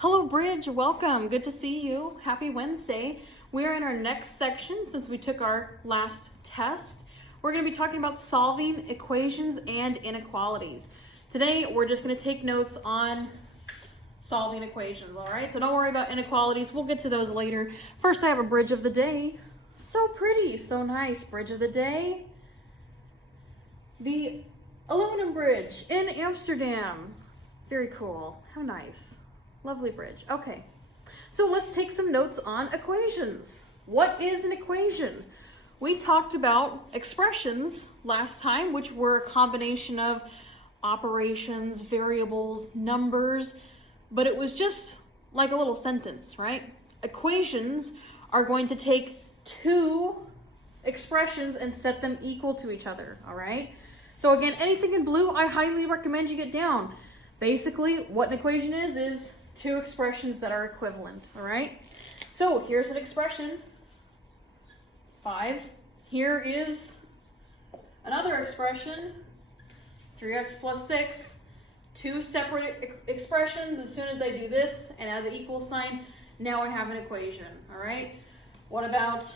Hello, Bridge. Welcome. Good to see you. Happy Wednesday. We're in our next section since we took our last test. We're going to be talking about solving equations and inequalities. Today, we're just going to take notes on solving equations, all right? So don't worry about inequalities. We'll get to those later. First, I have a bridge of the day. So pretty, so nice. Bridge of the day. The aluminum bridge in Amsterdam. Very cool. How nice. Lovely bridge. Okay, so let's take some notes on equations. What is an equation? We talked about expressions last time, which were a combination of operations, variables, numbers, but it was just like a little sentence, right? Equations are going to take two expressions and set them equal to each other, all right? So again, anything in blue, I highly recommend you get down. Basically, what an equation is two expressions that are equivalent, all right? So here's an expression, 5. Here is another expression, 3x plus 6. Two separate expressions. As soon as I do this and add the equal sign, now I have an equation, all right? What about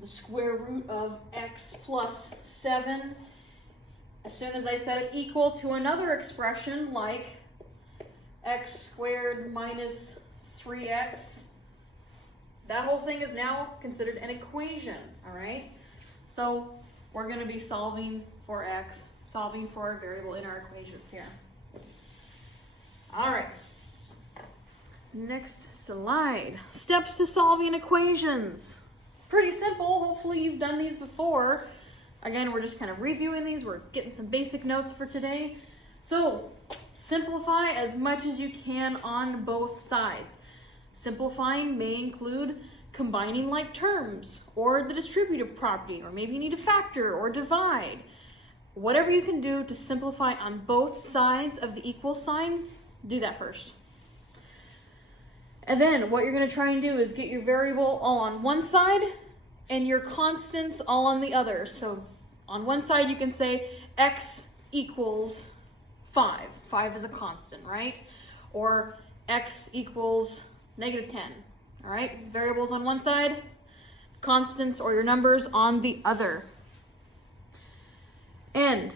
the square root of x plus 7? As soon as I set it equal to another expression like x squared minus 3x, that whole thing is now considered an equation, all right? So we're going to be solving for x, solving for a variable in our equations here. All right. Next slide. Steps to solving equations. Pretty simple. Hopefully you've done these before. Again, we're just kind of reviewing these. We're getting some basic notes for today. So simplify as much as you can on both sides. Simplifying may include combining like terms or the distributive property, or maybe you need a factor or divide. Whatever you can do to simplify on both sides of the equal sign, do that first. And then what you're going to try and do is get your variable all on one side and your constants all on the other. So on one side you can say x equals 5. 5 is a constant, right? Or x equals negative 10, all right? Variables on one side, constants or your numbers on the other. And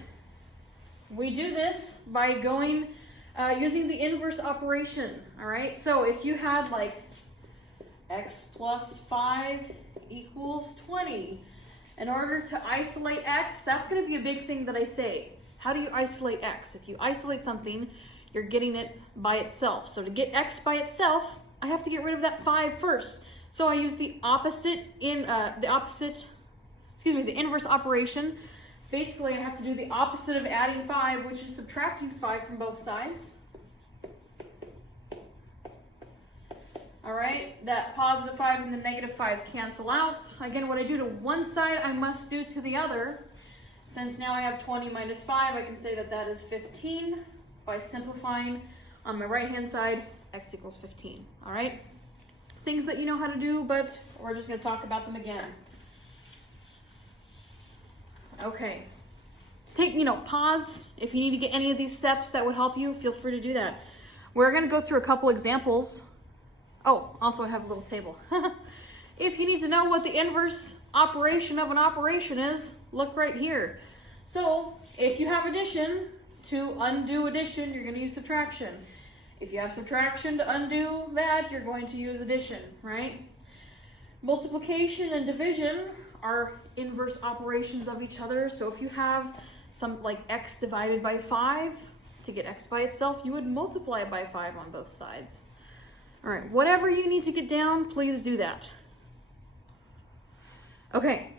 we do this by going, using the inverse operation, all right? So if you had like x plus 5 equals 20, in order to isolate x, that's going to be a big thing that I say. How do you isolate x? If you isolate something, you're getting it by itself. So to get x by itself, I have to get rid of that 5 first. So I use the inverse operation. Basically, I have to do the opposite of adding 5, which is subtracting 5 from both sides. All right, that positive 5 and the negative 5 cancel out. Again, what I do to one side, I must do to the other. Since now I have 20 minus 5, I can say that that is 15 by simplifying on my right-hand side, x equals 15, all right? Things that you know how to do, but we're just going to talk about them again. Okay. Pause. If you need to get any of these steps that would help you, feel free to do that. We're going to go through a couple examples. Oh, also I have a little table. If you need to know what the inverse operation of an operation is, look right here. So if you have addition, to undo addition, you're going to use subtraction. If you have subtraction to undo that, you're going to use addition, right? Multiplication and division are inverse operations of each other. So if you have some like x divided by 5, to get x by itself, you would multiply it by 5 on both sides. All right, whatever you need to get down, please do that. Okay,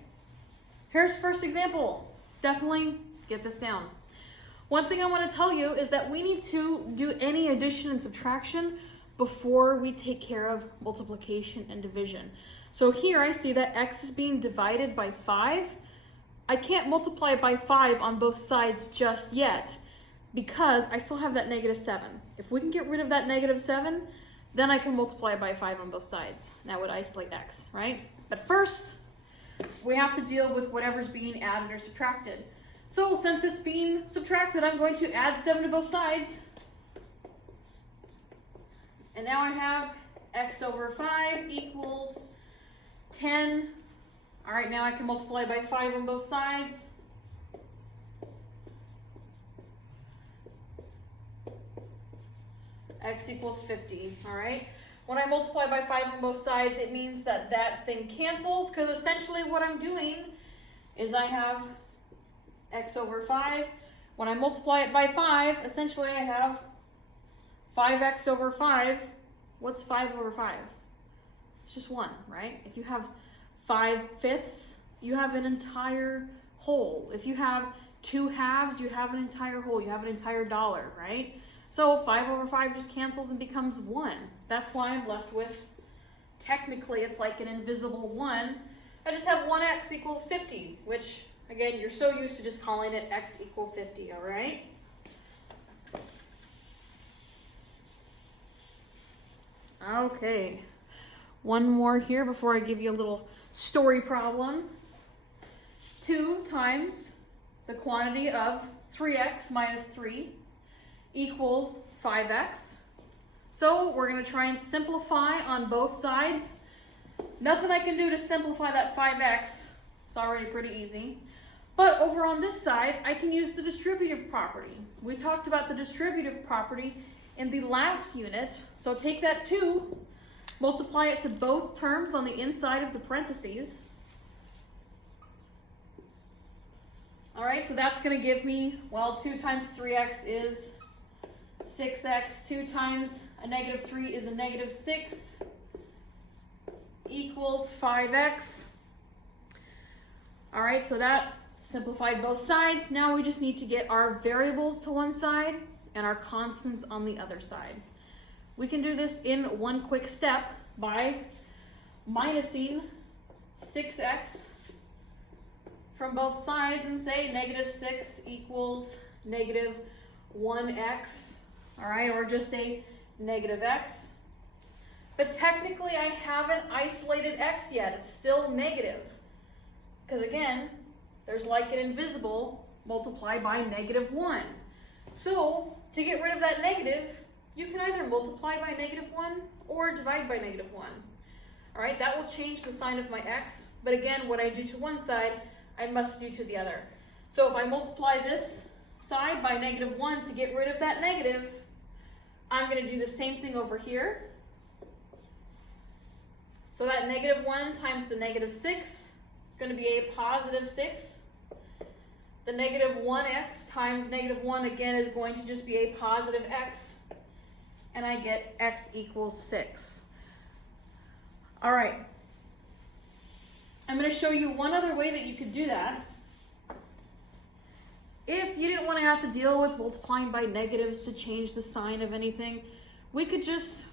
here's the first example. Definitely get this down. One thing I want to tell you is that we need to do any addition and subtraction before we take care of multiplication and division. So here I see that x is being divided by 5. I can't multiply by 5 on both sides just yet because I still have that negative 7. If we can get rid of that negative 7, then I can multiply by 5 on both sides. That would isolate x, right? But first, we have to deal with whatever's being added or subtracted. So since it's being subtracted, I'm going to add 7 to both sides. And now I have x over 5 equals 10. All right, now I can multiply by 5 on both sides. X equals 50, all right? When I multiply by 5 on both sides, it means that that thing cancels, because essentially what I'm doing is I have x over 5. When I multiply it by 5, essentially I have 5x over 5. What's 5 over 5? It's just 1, right? If you have 5/5, you have an entire whole. If you have 2 halves, you have an entire whole. You have an entire dollar, right? So 5 over 5 just cancels and becomes 1. That's why I'm left with, technically it's like an invisible 1. I just have 1x equals 50, which again, you're so used to just calling it x equal 50, all right? Okay, one more here before I give you a little story problem. 2 times the quantity of 3x minus 3 equals 5x. So we're going to try and simplify on both sides. Nothing I can do to simplify that 5x. It's already pretty easy. But over on this side, I can use the distributive property. We talked about the distributive property in the last unit. So take that 2, multiply it to both terms on the inside of the parentheses. All right, so that's going to give me, well, 2 times 3x is 6x. 2 times a negative 3 is a negative 6 equals 5x. All right, so that simplified both sides. Now we just need to get our variables to one side and our constants on the other side. We can do this in one quick step by minusing 6x from both sides and say negative 6 equals negative 1x, all right, or just a negative x. But technically I haven't isolated x yet. It's still negative. Because again, there's like an invisible multiply by negative 1. So to get rid of that negative, you can either multiply by negative 1 or divide by negative 1. All right, that will change the sign of my x. But again, what I do to one side, I must do to the other. So if I multiply this side by negative 1 to get rid of that negative, I'm going to do the same thing over here. So that negative 1 times the negative 6 is going to be a positive 6. The negative 1x times negative 1 again is going to just be a positive x. And I get x equals 6. All right. I'm going to show you one other way that you could do that. If you didn't want to have to deal with multiplying by negatives to change the sign of anything, we could just,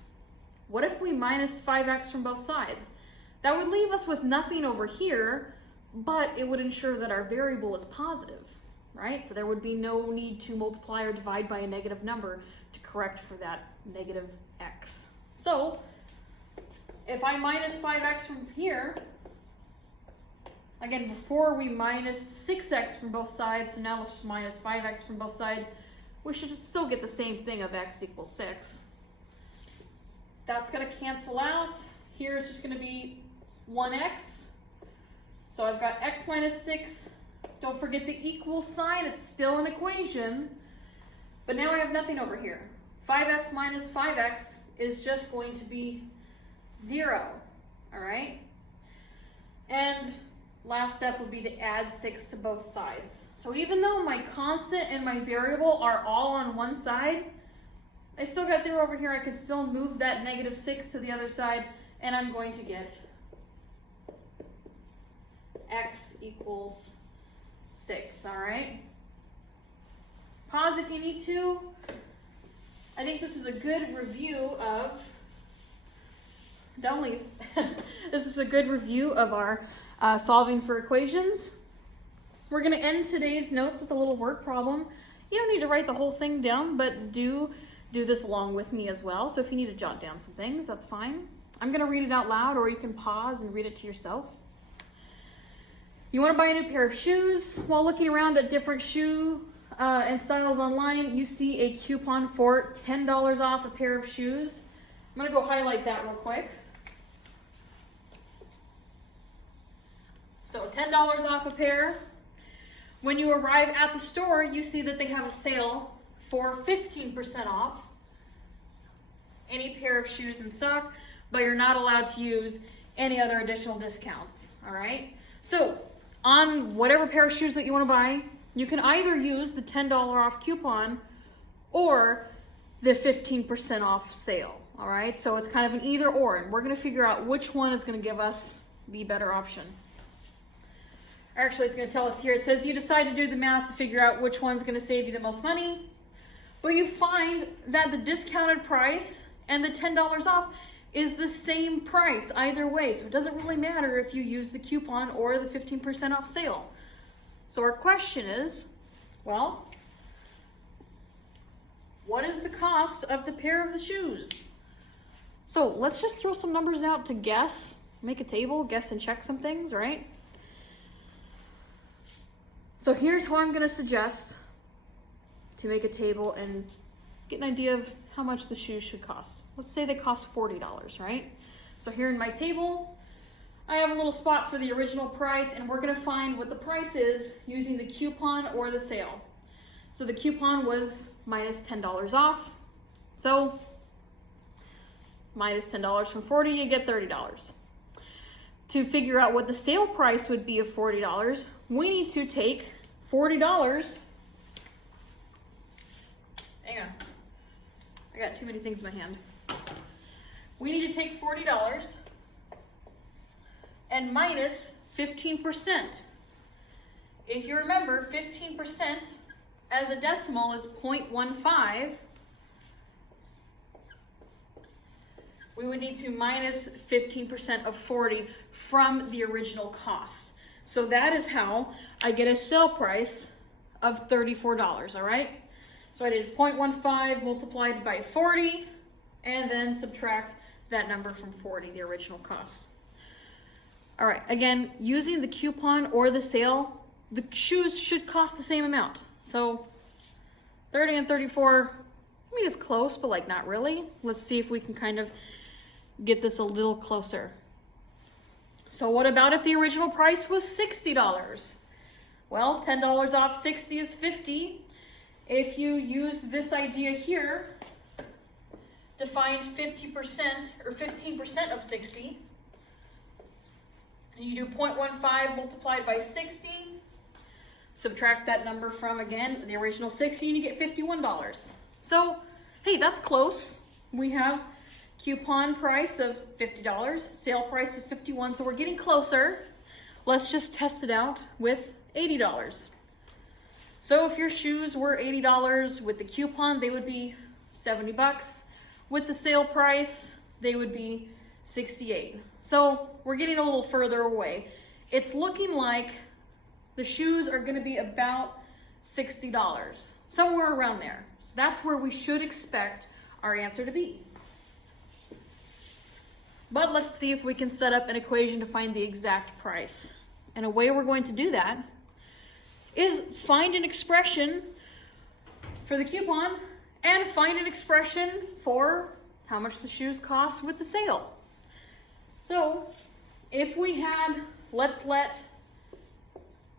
what if we minus 5x from both sides? That would leave us with nothing over here, but it would ensure that our variable is positive, right? So there would be no need to multiply or divide by a negative number to correct for that negative x. So if I minus 5x from here, again, before we minus 6x from both sides, so now let's just minus 5x from both sides, we should still get the same thing of x equals 6. That's going to cancel out. Here is just going to be 1x. So I've got x minus 6. Don't forget the equal sign. It's still an equation. But now I have nothing over here. 5x minus 5x is just going to be 0. All right? And last step would be to add 6 to both sides. So even though my constant and my variable are all on one side, I still got 0 over here. I could still move that negative 6 to the other side, and I'm going to get x equals 6, all right? Pause if you need to. I think this is a good review of, don't leave. This is a good review of our solving for equations. We're going to end today's notes with a little word problem. You don't need to write the whole thing down, but do this along with me as well. So if you need to jot down some things, that's fine. I'm going to read it out loud, or you can pause and read it to yourself. You want to buy a new pair of shoes. While looking around at different shoe and styles online, you see a coupon for $10 off a pair of shoes. I'm gonna go highlight that real quick. So $10 off a pair. When you arrive at the store, you see that they have a sale for 15% off any pair of shoes in stock, but you're not allowed to use any other additional discounts, all right? So on whatever pair of shoes that you wanna buy, you can either use the $10 off coupon or the 15% off sale, all right? So it's kind of an either or, and we're gonna figure out which one is gonna give us the better option. Actually, it's gonna tell us here, it says you decide to do the math to figure out which one's gonna save you the most money, but you find that the discounted price and the $10 off is the same price either way. So it doesn't really matter if you use the coupon or the 15% off sale. So our question is, well, what is the cost of the pair of the shoes? So let's just throw some numbers out to guess, make a table, guess and check some things, right? So here's how I'm gonna suggest to make a table and get an idea of how much the shoes should cost. Let's say they cost $40, right? So here in my table, I have a little spot for the original price, and we're gonna find what the price is using the coupon or the sale. So the coupon was minus $10 off. So minus $10 from 40, you get $30. To figure out what the sale price would be of $40, we need to take $40. Hang on. I got too many things in my hand. We need to take $40 and minus 15%. If you remember, 15% as a decimal is 0.15. We would need to minus 15% of 40 from the original cost. So that is how I get a sale price of $34, all right? So I did 0.15 multiplied by 40, and then subtract that number from 40, the original cost. All right, again, using the coupon or the sale, the shoes should cost the same amount. So 30 and 34, I mean, it's close, but like not really. Let's see if we can kind of get this a little closer. So what about if the original price was $60? Well, $10 off 60 is 50. If you use this idea here to find 50% or 15% of 60, and you do 0.15 multiplied by 60, subtract that number from, again, the original 60, and you get $51. So, hey, that's close. We have coupon price of $50, sale price of $51, so we're getting closer. Let's just test it out with $80. So if your shoes were $80 with the coupon, they would be $70. With the sale price, they would be $68. So we're getting a little further away. It's looking like the shoes are gonna be about $60, somewhere around there. So that's where we should expect our answer to be. But let's see if we can set up an equation to find the exact price. And a way we're going to do that is find an expression for the coupon and find an expression for how much the shoes cost with the sale. So if we had, let's let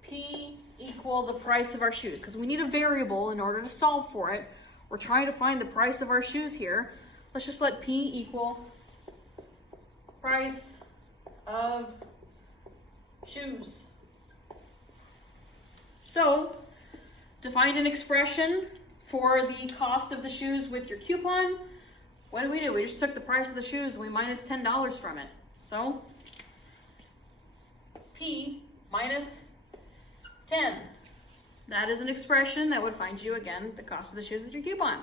P equal the price of our shoes, because we need a variable in order to solve for it. We're trying to find the price of our shoes here. Let's just let P equal price of shoes. So, to find an expression for the cost of the shoes with your coupon, what do? We just took the price of the shoes and we minus $10 from it. So, P minus 10. That is an expression that would find you, again, the cost of the shoes with your coupon.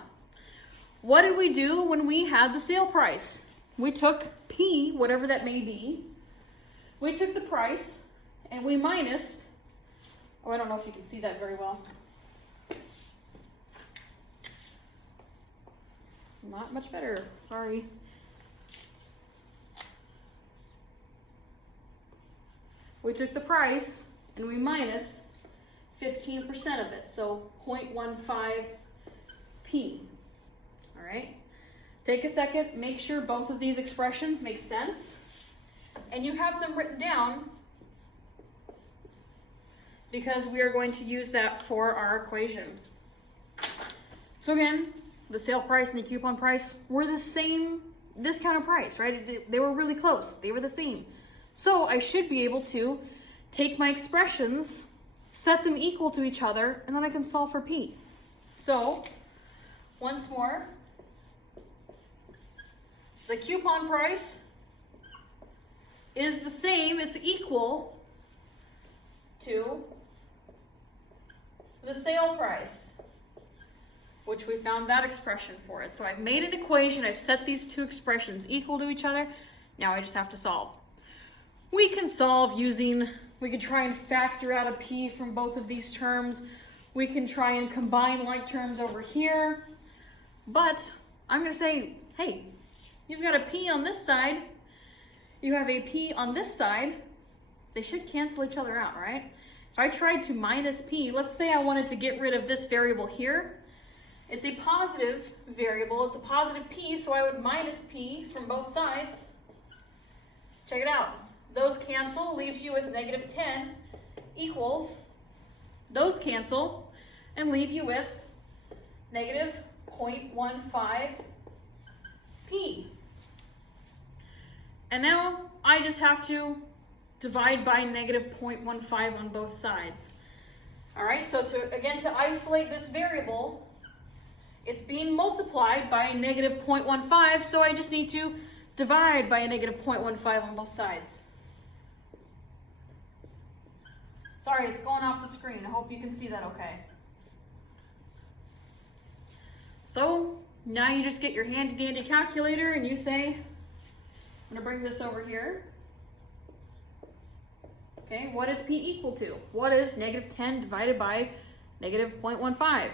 What did we do when we had the sale price? We took P, whatever that may be, we took the price and we minused, oh, I don't know if you can see that very well. Not much better, sorry. We took the price and we minused 15% of it, so 0.15 P, all right? take a second, make sure both of these expressions make sense, and you have them written down because we are going to use that for our equation. So again, the sale price and the coupon price were the same discounted price, right? They were really close. They were the same. So I should be able to take my expressions, set them equal to each other, and then I can solve for P. So, once more, the coupon price is the same, it's equal to the sale price, which we found that expression for it. So I've made an equation, I've set these two expressions equal to each other, now I just have to solve. We can solve using, we could try and factor out a P from both of these terms. We can try and combine like terms over here. But I'm going to say, hey, you've got a P on this side. You have a P on this side. They should cancel each other out, right? If I tried to minus P, let's say I wanted to get rid of this variable here. It's a positive variable. It's a positive P, so I would minus P from both sides. Check it out. Those cancel, leaves you with negative 10 equals, those cancel, and leave you with negative 0.15 P. And now I just have to divide by negative 0.15 on both sides. All right, so to isolate this variable, it's being multiplied by a negative 0.15, so I just need to divide by a negative 0.15 on both sides. Sorry, it's going off the screen. I hope you can see that okay. So now you just get your handy dandy calculator and you say, I'm gonna bring this over here. Okay, what is P equal to? What is negative 10 divided by negative 0.15?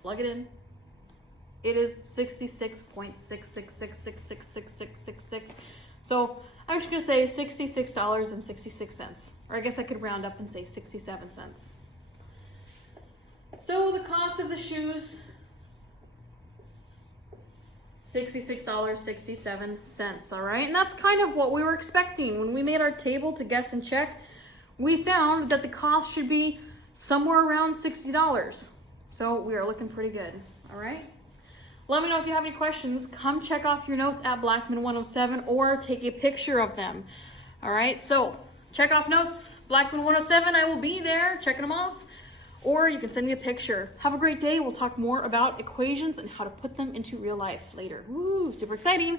Plug it in. It is 66.666666666. So I'm just gonna say $66.66. Or I guess I could round up and say 67 cents. So the cost of the shoes, $66.67, all right? And that's kind of what we were expecting. When we made our table to guess and check, we found that the cost should be somewhere around $60. So we are looking pretty good, all right? Let me know if you have any questions. Come check off your notes at Blackman 107 or take a picture of them, all right? So check off notes, Blackman 107, I will be there checking them off. Or you can send me a picture. Have a great day. We'll talk more about equations and how to put them into real life later. Woo, super exciting.